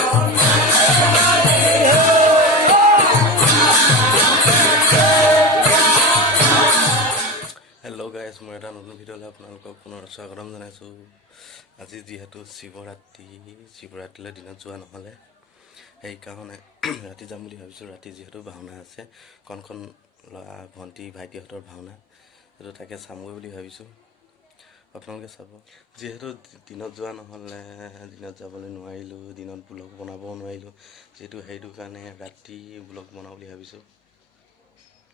hello guys मैं এটা নতুন ভিডিওলৈ আপোনালোকক পুনৰ স্বাগতম জনাইছো আজি যেহেতু শিৱৰাত্ৰিলৈ দিনত যোৱা নহলে এই কাৰণে ৰাতি যাম বুলি ভাবিছো ৰাতি যেহেতু ভাওনা আছে কোন লৰা ভন্টি ভাইটিহঁতৰ ভাওনা এটো তাকে চামগৈ বুলি ভাবিছো আপোনালোকে চাব যেহেতু দিনত যোৱা নহলে দিনত যাবলৈ নোৱাৰিলো দিনত ব্লগ বনাব নোৱাৰিলো যেহেতু হেইটো কাৰণে ৰাতি ব্লগ বনাও বুলি ভাবিছো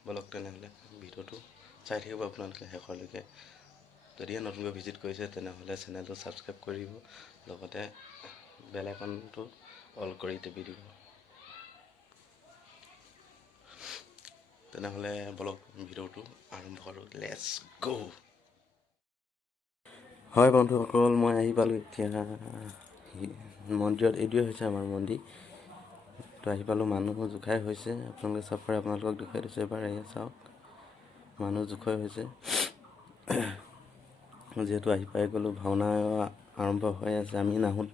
ব্লগ তেনেহলে ভিডিওটো চাই থাকিব আপোনালোকে শেষলৈকে যদি নতুনকৈ ভিজিট কৰিছে তেনেহলে চেনেলটো সাবস্ক্ৰাইব কৰিব লগতে বেল আইকনটো অল কৰি টিপি দিব তেনেহলে ব্লগ ভিডিওটো আৰম্ভ কৰো লেটস গো হয় বন্ধুসকল মই আহি পালো এতিয়া মন্দিৰত এইটোৱে হৈছে আমাৰ মন্দিৰ তো আহি পালো মানুহ জুখাই হৈছে আপোনালোকে চাব পাৰে আপোনালোকক দেখাই দিছে এবাৰ এয়া চাওক মানুহ জুখাই হৈছে যেহেতু আহি পাই গলো ভাওনা আৰম্ভ হৈ আছে আমি নাহুত